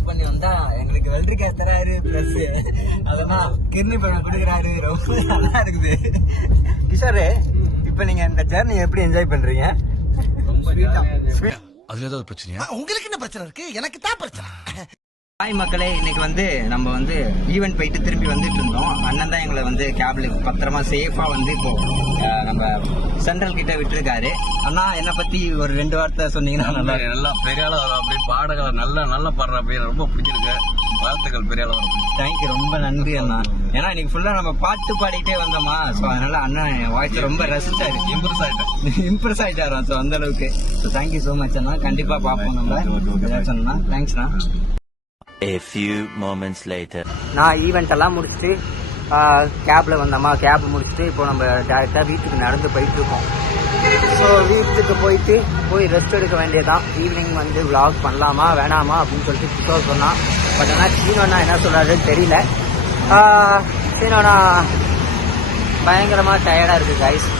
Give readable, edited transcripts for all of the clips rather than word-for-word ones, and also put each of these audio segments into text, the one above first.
Book பண்ணி வந்தா எங்களுக்கு வெல்ட்ரி கேஸ் தராரு பிளஸ் அதெல்லாம் கிர்னி பழம் கொடுக்குறாரு. ரொம்ப நல்லா இருக்குது. கிஷோரு, இப்ப நீங்க இந்த ஜர்னி எப்படி என்ஜாய் பண்றீங்க? அதுல ஏதாவது பிரச்சனையா? உங்களுக்கு என்ன பிரச்சனை இருக்கு? எனக்கு தான் பிரச்சனை. ஹாய் மக்களே, இன்னைக்கு நம்ம ஈவென்ட் போயிட்டு திரும்பி வந்துட்டு இருந்தோம். அண்ணன் தான் எங்களை கேப்ல பத்திரமா சேஃபா இப்போ நம்ம சென்ட்ரல் கிட்ட விட்டுருக்காரு. அண்ணா, என்னை பத்தி ஒரு 2 வார்த்தை சொன்னீங்கன்னா நல்லா பெரிய ஆளா வரும். அப்படி பாடகளை நல்லா பாடுற அப்படியே ரொம்ப பிடிச்சிருக்கு. வாழ்த்துக்கள், பெரிய ஆளா வரும். தேங்க்யூ, ரொம்ப நன்றி அண்ணா. ஏன்னா இன்னைக்கு ஃபுல்லா நம்ம பாட்டு பாடிக்கிட்டே வந்தோமா, ஸோ அதனால அண்ணன் வாய்ஸ் ரொம்ப ரசிச்சாரு. இம்ப்ரெஸ் ஆயிட்டாரு. ஸோ அந்த அளவுக்கு தேங்க்யூ ஸோ மச் அண்ணா. கண்டிப்பா பார்ப்போம் நம்ம சொன்னா. தேங்க்ஸ்ண்ணா. A few moments later. நான் ஈவெண்ட் எல்லாம் முடிச்சுட்டு கேப்ல வந்தோமா, கேப் முடிச்சுட்டு இப்போ நம்ம டேரெக்டாக வீட்டுக்கு நடந்து போயிட்டு இருக்கோம். ஸோ வீட்டுக்கு போய் ரெஸ்ட் எடுக்க வேண்டியதான். ஈவினிங் vlog பண்ணலாமா வேணாமா அப்படின்னு சொல்லிட்டு கிஷோர் சொன்னான். பட் ஆனால் சீனோண்ணா என்ன சொல்றாருன்னு தெரியல. சீனோண்ணா பயங்கரமாக டயர்டாக இருக்குது கைஸ்.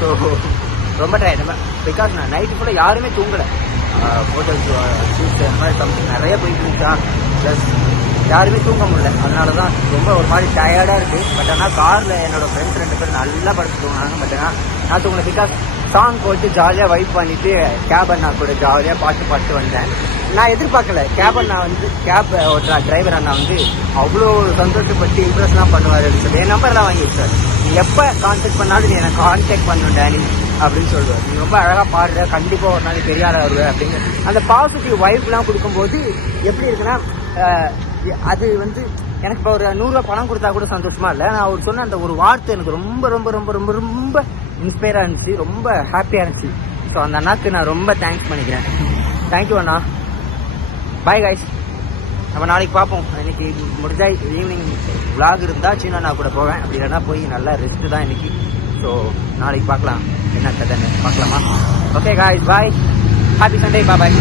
ஸோ ரொம்ப டயர்டு. பிகாஸ் நான் நைட்டு ஃபுல்லாக யாருமே தூங்கலை. ஹோட்டல்ஸ் ஷூட்ஸ் அந்த மாதிரி சம்திங் நிறைய போயிட்டு இருக்கா. ப்ளஸ் யாருமே தூங்க முடியல. அதனால தான் ரொம்ப ஒரு மாதிரி டயர்டாக இருக்குது. பட் ஆனால் காரில் என்னோடய ஃப்ரெண்ட்ஸ் 2 பேர் நல்லா படுத்து தூங்கினாங்க. பட் ஆனால் நான் தூங்கல. பிகாஸ் சாங் போட்டு ஜாலியாக வைப் பண்ணிவிட்டு கேப் அண்ணா கூட ஜாலியாக பாட்டு வந்தேன். நான் எதிர்பார்க்கல கேப் அண்ணா கேப் ஓட்டுற டிரைவர் அண்ணா அவ்வளோ சந்தோஷப்பட்டு இம்ப்ரெஸ்லாம் பண்ணுவார் அப்படின்னு சொல்லி என் நம்பர்லாம் வாங்கியிருக்காரு. நீ எப்போ கான்டாக்ட் பண்ணாலும் நீ எனக்கு கான்டாக்ட் பண்ணணும் டேனி அப்படின்னு சொல்லுவார். நீ ரொம்ப அழகாக பாடுற, கண்டிப்பாக ஒரு நாள் பெரிய ஆளாக வருவேன் அப்படின்னு அந்த பாசிட்டிவ் வைப்லாம் கொடுக்கும்போது எப்படி இருக்குன்னா, அது எனக்கு இப்போ ஒரு 100 ரூபா பணம் கொடுத்தா கூட சந்தோஷமா இல்லை. நான் அவர் சொன்ன அந்த ஒரு வார்த்தை எனக்கு ரொம்ப ரொம்ப ரொம்ப ரொம்ப ரொம்ப இன்ஸ்பயராக இருந்துச்சு. ரொம்ப ஹாப்பியாக இருந்துச்சு. ஸோ அந்த அண்ணாக்கு நான் ரொம்ப தேங்க்ஸ் பண்ணிக்கிறேன். தேங்க்யூ அண்ணா. Bye guys. நம்ம நாளைக்கு பார்ப்போம். இன்னைக்கு முடிஞ்சா ஈவினிங் vlog இருந்தால் சீனா அண்ணா கூட போவேன். அப்படி இல்லைன்னா போய் நல்லா ரெஸ்ட்டு தான் இன்னைக்கு. ஸோ நாளைக்கு பார்க்கலாம் என்ன கதைன்னு பார்க்கலாமா. Okay guys, bye. Happy Sunday. பாய்.